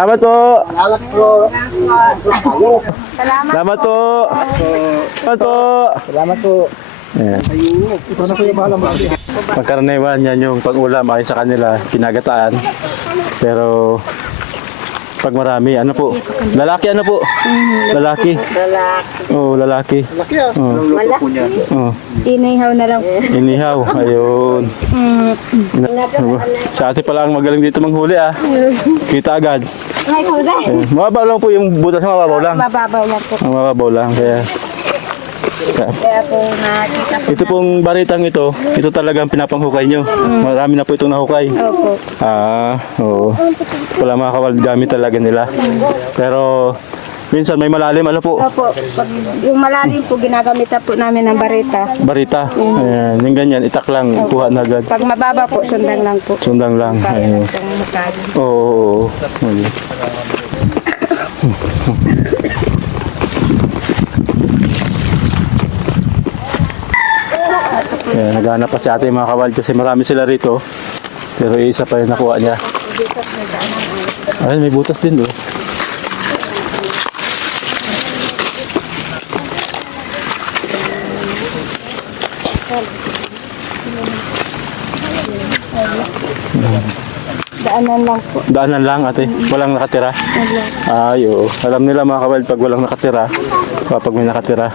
Salamat po. Salamat po. Salamat po. Salamat po. Salamat po. Ayan. Ito na po yung bahala mo. Pagkaraniwan yan yung pag-ulam ay sa kanila, kinagataan. Pero pag marami, ano po? Lalaki ano po? Lalaki. Oh, lalaki. Laki ah. Malaki. Oh, Inihaw na lang. inihaw. Ayun. Si ate pala ang magaling dito manghuli ah. Kita agad. Ay, kuda. Ayun. Mababaw lang po yung butas, mababaw lang. Mababaw lang po. Mababaw lang. Kaya Kaya po nakita po. ito pong baritang ito talagang pinapanghukay nyo. Marami na po itong nahukay. Opo. Oo. Wala mga kawal gamit talaga nila. Pero minsan may malalim, ano po? Opo. Pag yung malalim po, ginagamit na po namin ng barita. Barita. Ayan, yung ganyan, itak lang, kuha na agad. Pag mababa po, sundan lang po. Sundang lang. Kaya Ayun. lang pong mukad. Oo. Ayun. Ayan, naghanap pa si ate mga kawal kasi marami sila rito. Pero isa pa yung nakuha niya. Ayun, may butas din oh. Daanan lang po. Daanan lang ate, walang nakatira. Ay, oo. Alam nila mga kawal pag walang nakatira, kapag may nakatira.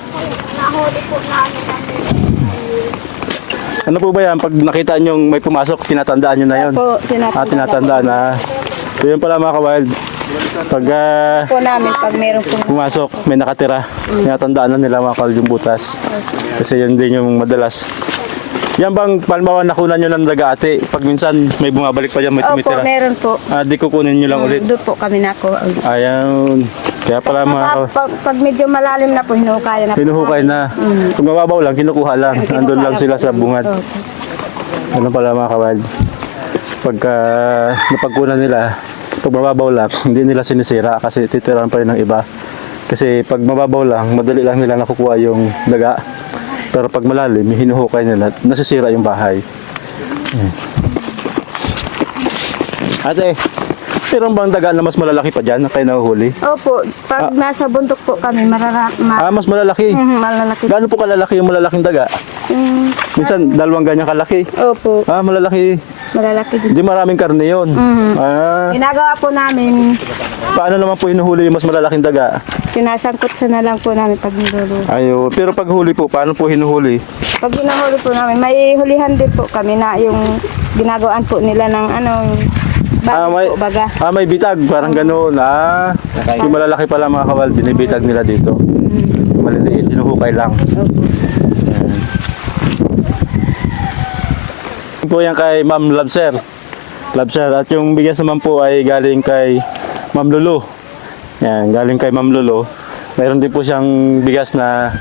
Ano po ba yan? Pag nakita nyo may pumasok, tinatandaan nyo na yun? Po, Tinatandaan na. So yun pala mga kawild. Pag po namin pag meron po. pumasok, may nakatira. Tinatandaan na nila mga kawild yung butas. Kasi yun din yung madalas. Yan bang palmawan nakunan nyo ng daga ate? Pag minsan may bumabalik pa dyan, may Opo, tumitira. meron po. Di kukunin nyo lang ulit. Doon po kami nako. Ayun. Kaya pala mga kawild. Pag medyo malalim na po, hinukaya na po. Hinuhukay na. Kung mababaw lang, kinukuha lang. Andun lang sila sa bungad. Ano pala mga kawild. Pagka napagkunan nila, pag mababaw lang, hindi nila sinisira kasi titirahan pa rin ng iba. Kasi pag mababaw lang, madali lang nila nakukuha yung daga. Pero pag malalim, hinuhukay nila, nasisira yung bahay. Ate, meron bang daga na mas malalaki pa dyan na kayo nahuhuli? Opo, pag nasa bundok po kami, Mas malalaki. malalaki. Gaano po kalalaki yung malalaking daga? Minsan, dalawang ganyan kalaki. Opo, Malalaki. malalaki din. Hindi maraming karne yun. Ginagawa po namin, Paano naman po hinuhuli yung mas malalaking daga? sinasangkot sa na lang po namin pag niluluto. Ayo, pero pag huli po, paano po hinuhuli? Pag ginahuli po namin, may hulihan din po kami na yung ginagawaan po nila ng ano, bago po baga. May bitag, parang gano'n. Yung malalaki pala mga kawal, binibitag nila dito. Yung maliliit, hinuhukay lang. Ayan. Yun po yan kay Ma'am Labser. Labser. At yung bigas naman po ay galing kay Ma'am Lulu. Yan, galing kay Ma'am Lulu. Mayroon din po siyang bigas na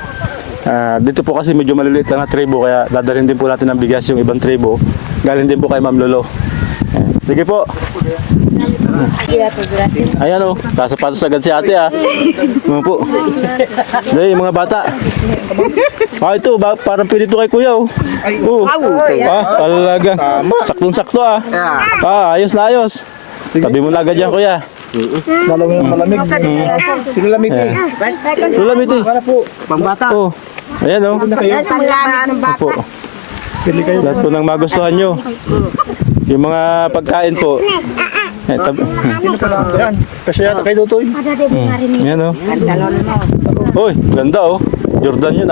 dito po kasi medyo maliliit lang na tribo kaya dadalhin din po natin ng bigas yung ibang tribo. Galing din po kay Ma'am Lulu. Yan. Sige po. Ayan o, paso-paso agad si ate Ano po? Dahil mga bata. Ito, parang pinito kay kuya talaga. Saktong-sakto ayos na ayos. Tabi mo na agad yan kuya. Malamig. Sinulamig eh. Sulamit Para po, pambata. Ayan o. Opo. Pili kayo. Lahat po nang magustuhan nyo. Yung mga pagkain po. Sino pa lang? Yan. Kasi yata kay Dutoy. Ayan o. Uy, ganda Jordan yun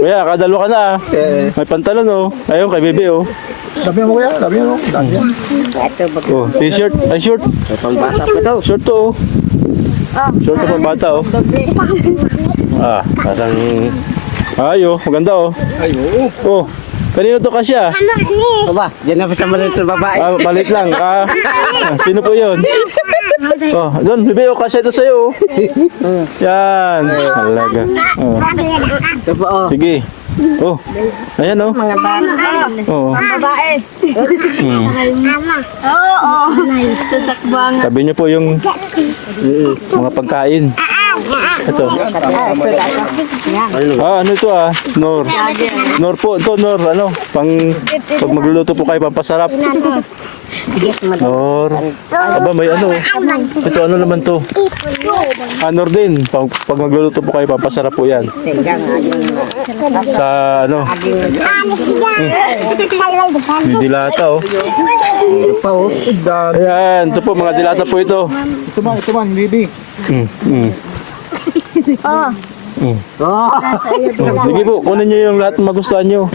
Kuya, kadalo ka na May pantalon Ayun, kay Bebe Sabi mo kuya, sabi mo. T-shirt, ay short. Short to Short to pang bata parang maganda Ay, oo. Kanino to kasya? Aba, dyan na sa maliit na babae. Malit lang. Sino po yun? Doon, Bebe, kasya ito sa'yo. Yan. Talaga. Ito po, Sige. Ayan Mga bata. Babae. Oo. Sasakbang. Sabi niyo po yung mga pagkain. Ito. Yan. Ano ito Nor. Nor po, ito Nor, ano, pag magluluto po kayo, pampasarap. Nor, aba may ano, ito ano naman to? Nor din, pag magluluto po kayo, pampasarap po yan. Sa ano, may dilata oh. Ayan, ito po, mga dilata po ito. Ito man, baby. Sige po, kunin nyo yung lahat ng magustuhan nyo.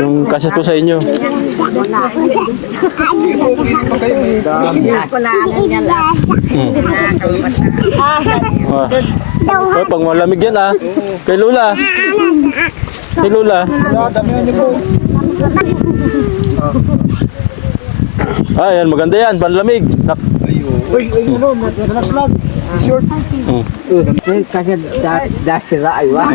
Yung kasya po sa inyo. Ay, pag malamig yan ah. Kay Lula. Kay Lula. Ayan, maganda yan, panlamig. Uy, ano, nag-vlog. Short. Kasi dasira ay wa.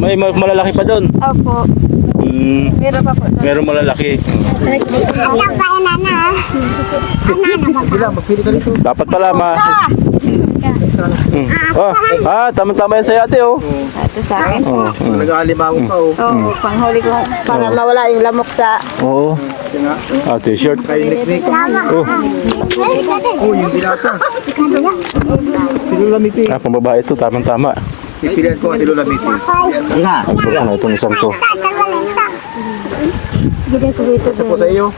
May malalaki pa doon. Opo. Meron pa po. Meron malalaki. Sila, magpili ka dito. Dapat pala tama-tama yan sa'yo ate oh. Ito sa akin. Nag-aalimango ka, oh. Oo, panghuli ko. Para mawala yung lamok sa... Oo. T-shirt. Kay Nick. Oh, Oh, yung dilata. Si Lula Miti. pambabae ito, tamang-tama. Pipilihan ko si Lula Miti. Ano itong isang to? Isa po sa iyo.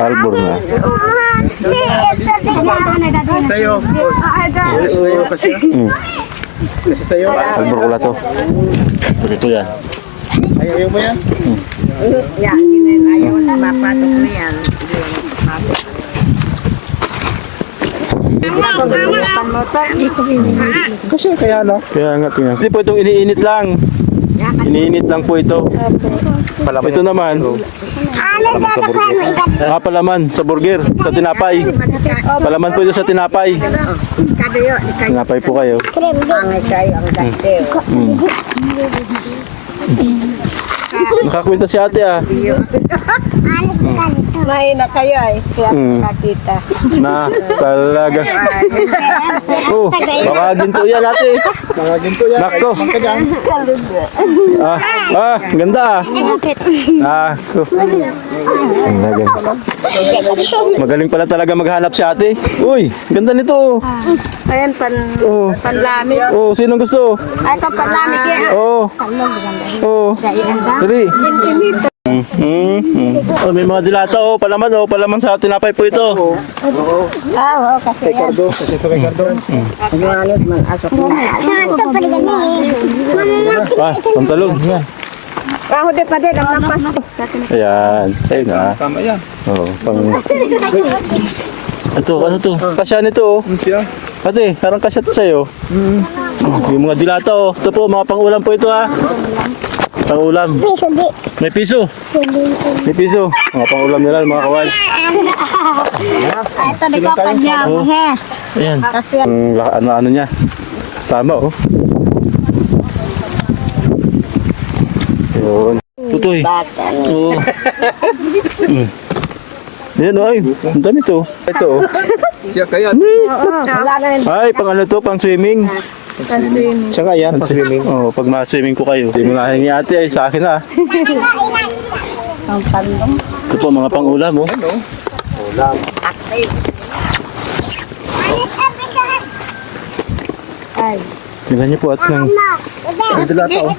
Albor na. Sa iyo. Kasi sa iyo kasi. Kasi sa iyo. Albor ko to. Ito yan. Ayaw mo yan? Ayaw na mapatok ko yan. Kasi kaya no? Kaya nga tingnan. Hindi po itong iniinit lang. Iniinit lang po ito. Ito naman. Palaman sa burger, sa tinapay. Palaman po ito sa tinapay. Tinapay po kayo. Ang kayo ang dati. Nakakwenta si ate ah. May na kayo ay. Kaya nakita. Na, talaga. Oh, baka ginto yan ate. Mga ginto yan. Nakto. Ganda ah. Nakto. Magaling pala talaga maghanap si ate. Uy, ganda nito. Ayan, panlamig. Oh, sinong gusto? Ay, panlamig yan. Oh. Oh. Dali. Oh, may mga dilata oh, palaman sa tinapay po ito. Oo, kasi yan. Ricardo, kasi ito Ricardo. Pantalon. Yan. Kahode pa din, ang lampas. Ayan, sa'yo na. Tama yan. Oh, ito, ano to? Kasya nito oh. Siya. Ate, parang kasya to sa'yo. Yung mga dilata oh. Ito po, mga pang-ulam po ito ha. Pang-ulam. May piso. May piso. Mga pang-ulam nila, mga kawal. Ito, nagkapan niya. Ayan. Ano niya. Tama oh. Yun. Tutoy. Oo. Ayan oh, ay. Ang dami to. Ito oh. Siya kaya. Ay, pang ano to, pang swimming. Siya nga yan, pa-swimming. Oh, pag ma-swimming ko kayo. Hindi mo nahingi ate ay sa akin ah. Ito po mga pang-ulam oh. Ay. Tingnan niyo po at ng Ang dilata, oh.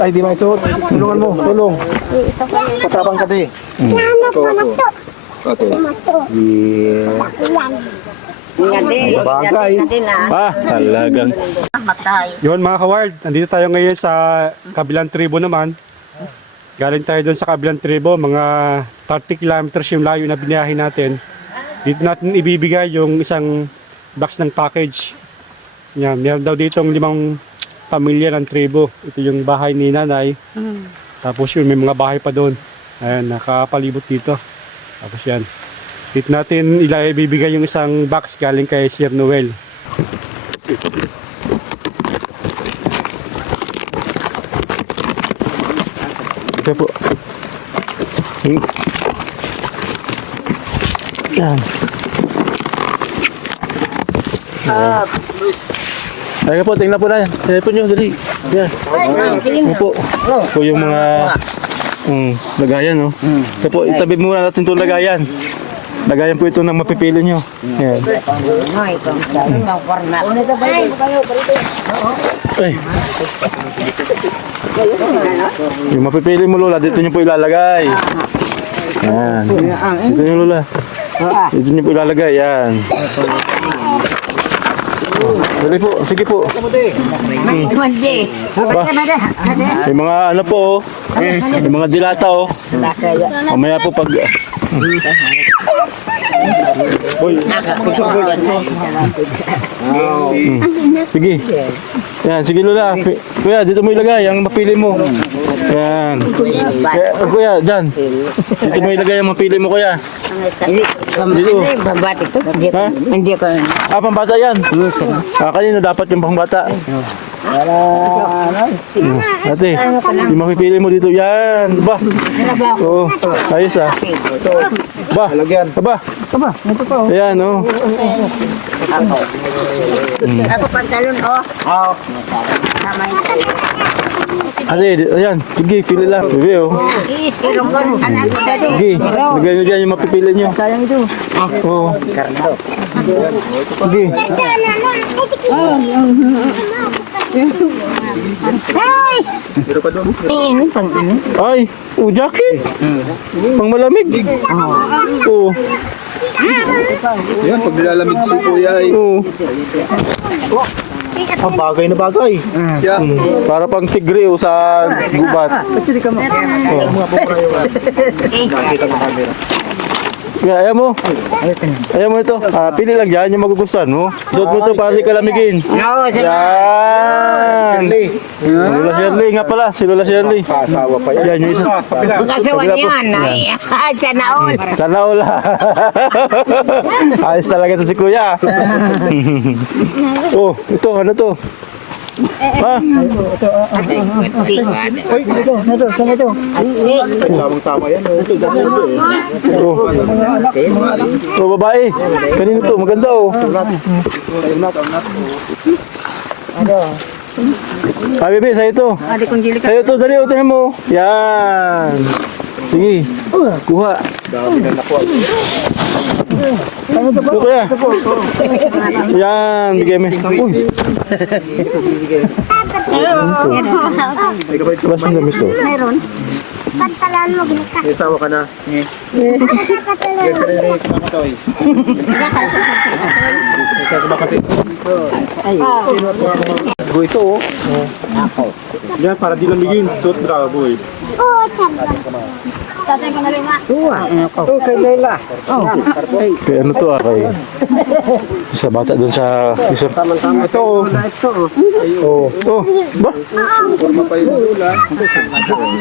Ay, di may suot. Tulungan mo, tulong. Patapang ka di. Ito. Yeah. Bagay. talagang. Yun mga kaward, nandito tayo ngayon sa kabilang tribo naman. Galing tayo doon sa kabilang tribo, mga 30 kilometers yung layo na biniyahin natin. Dito natin ibibigay yung isang box ng package. Yan, meron daw ditong 5 pamilya ng tribo. Ito yung bahay ni nanay. Tapos yun, may mga bahay pa doon. Ayan, nakapalibot dito. Tapos yan. Dito natin ibibigay yung isang box galing kay Sir Noel. Ito po. Yan. Ayun po, tingnan po na. Tingnan po nyo, dali. Yan. Ano po? Po yung mga lagayan, no? Ito po, itabi muna natin itong lagayan. Lagayan po ito ng mapipili nyo. Yan. Ay. Yung mapipili mo, Lola, dito nyo po ilalagay. Yan. Dito nyo, Lola. Dito nyo po ilalagay. Yan. Dali po, sige po. Ba, may mga ano po, may mga dilata oh. Mamaya po pag... Sige. Yan, sige Lola. Kuya, dito mo ilagay ang mapili mo. Yan. Kuya, dyan. Dito mo ilagay ang mapili mo, kuya. Dito. Ha? Hindi ko. Pambata yan. Kanino dapat yung pangbata? Ate, yung mapipili mo dito. Yan. Ba? Oo. Ayos ah. Ba? Lagyan. Ba? Ayan, oh. Ako pantalon, oh. Oo. Ate, ayan. Sige, pili lang. Sige, oh. Irong ko, anak ko dito. Sige, lagay nyo dyan yung mapipili nyo. Sayang ito. Oo. Sige. Hey! Meron pa doon. Ano pang ano? Ay, jacket. Pang malamig. Oo. Yan, pag nilalamig si kuya ay Oo. bagay na bagay. Siya. Para pang sigri oh, sa gubat. Kaya ayaw mo. Ayaw mo ito. Pili lang dyan yung magugustuhan mo. Suot mo ito para di ka lamigin. Oo, Yan. Lola Shirley nga pala. Si Lola Shirley. Asawa pa yan. Yan yung isa. Magkasawan yan. Ay, sana all. Sana all. Ayos talaga ito si Kuya. Oh, ito. Ano to? Ha? Tamang-tama yan. Oh. Oh, babae. Kanino to? Maganda oh. Ah, bebe, sa'yo to. Sa'yo to, dali, tingnan mo. Yan. Sige. Kuha. Ito kuya. Yan, bigay mo. Uy. Balas ng damit to. Meron. Pantalan mo, binaka. May asawa ka na. Yes. Yan ka rin rin kumakatoy. Ikaw kumakatoy. Go ito oh. Yan, para di lamigin. Suot bravo boy. Oo, tsamba. Tatay ko na rin ma. Okay, Lola. Kaya ano to kay sa bata doon sa isa. Ito oh. Oh, to. Ba? Forma pa yung lula.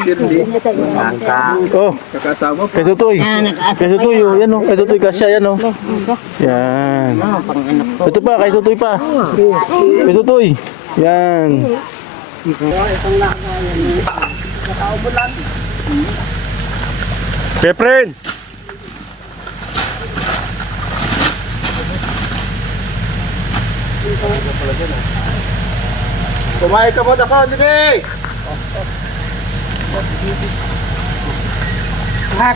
Shirley. Oh, Kakasama pa. kay Tutoy. Kay Tutoy, oh. Yan oh. Kay Tutoy kasya, yan oh. Yan. Ito pa, kay Tutoy pa. Kay Tutoy. Yan. Pepren! Kumain ka muna ka, Didi!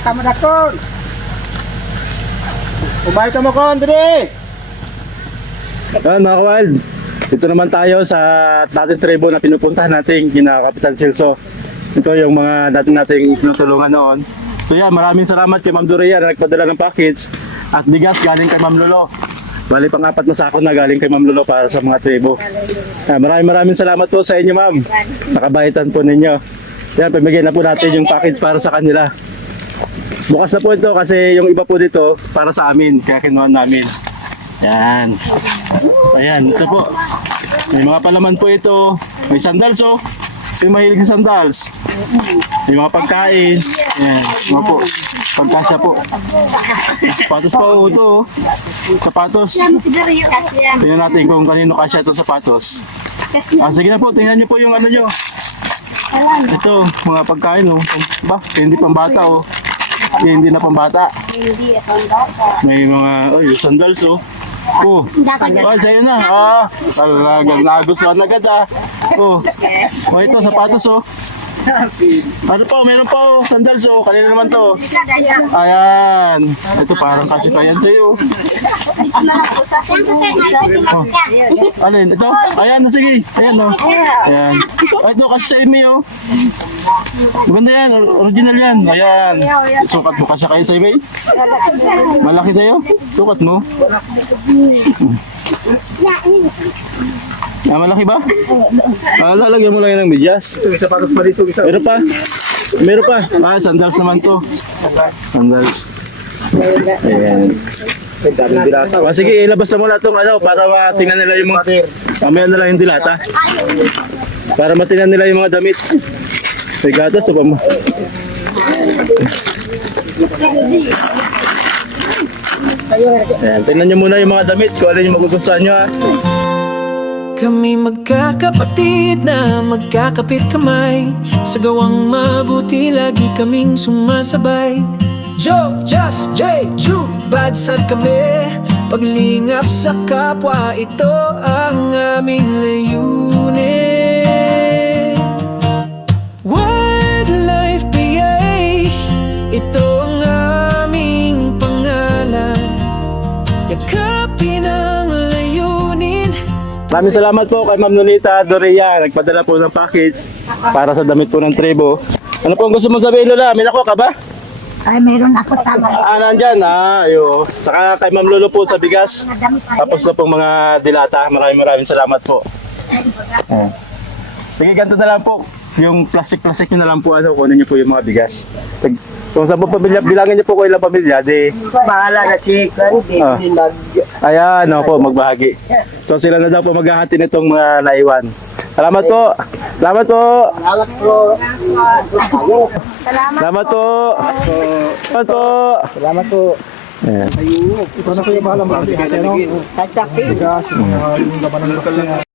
Kamadakon. Kumain ka mo ka, Didi! Yan mga kawild, dito naman tayo sa dating tribo na pinupuntahan natin kina Kapitan Silso. Ito yung mga dating nating tinutulungan noon. So yan, maraming salamat kay Ma'am Doria na nagpadala ng package at bigas galing kay Ma'am Lolo. Bali pang 4 na sako na galing kay Ma'am Lolo para sa mga tribo. Maraming salamat po sa inyo ma'am, sa kabaitan po ninyo. Yan, pamigyan na po natin yung package para sa kanila. Bukas na po ito kasi yung iba po dito para sa amin, kaya kinuha namin. Yan. Ayan, ito po. May mga palaman po ito. May sandals oh. Yung mahilig sa sandals. May mga pagkain. Ayan, mga po. Pagkasya po. Sapatos pa oh, ito oh. Sapatos. Tingnan natin kung kanino kasya itong sapatos. Sige na po, tingnan nyo po yung ano nyo. Ito, mga pagkain oh. Ba, hindi pang bata oh. Hindi na pang bata. May mga, yung sandals oh. Oh, sa'yo na. Talagang nagustuhan agad Oh, ito, sapatos Ano po, meron po, sandals kanina naman to. Ayan. Ito parang kasi tayan sa'yo. Alin, ito? Ayan, sige. Ayan Ayan. Ito kasi sa imi Maganda yan, original yan. Ayan. Sukat mo kasi kayo sa imi? Malaki sa'yo? Sukat mo? Malaki ba? Lalagyan mo lang yan ng medyas. Ito, may sapatos pa dito. Isa. Meron pa. Meron pa. Sandals naman to. Sandals. Ayan. May daming dilata. Sige, ilabas na mo na itong para matingnan nila yung mga... Mamaya na lang yung dilata. Para matingnan nila yung mga damit. May gatas pa mo. Ayan, tingnan nyo muna yung mga damit. Kung alin yung magugustuhan nyo Kami magkakapatid na magkakapit kamay Sa gawang mabuti lagi kaming sumasabay Joe, Just, Jay, Ju, badsat kami Paglingap sa kapwa, ito ang aming layunin Wildlife PA, ito ang aming pangalan Yakapin ang layunin Maraming salamat po kay Ma'am Nonita Doria. Nagpadala po ng package para sa damit po ng tribo. Ano po ang gusto mong sabihin, Lola? May nakuha ka ba? Ay, meron ako tama. Nandyan. Ayo. Saka kay Ma'am Lolo po sa bigas. Tapos na pong mga dilata. Maraming salamat po. Sige, ganito na lang po. Yung plastic nyo na lang po, kunin nyo po yung mga bigas. Kung sa po pamilya, bilangin nyo po ko ilang pamilya, Bahala na chicken, hindi mag... Ayan, po, magbahagi. So sila na daw po maghahati nitong mga naiwan. Salamat po. Salamat po. Salamat po. Salamat po. Salamat po. Salamat po. Ayan. Ito na kayo bahala. Marami. Tatsakin. Bigas, yung laman ng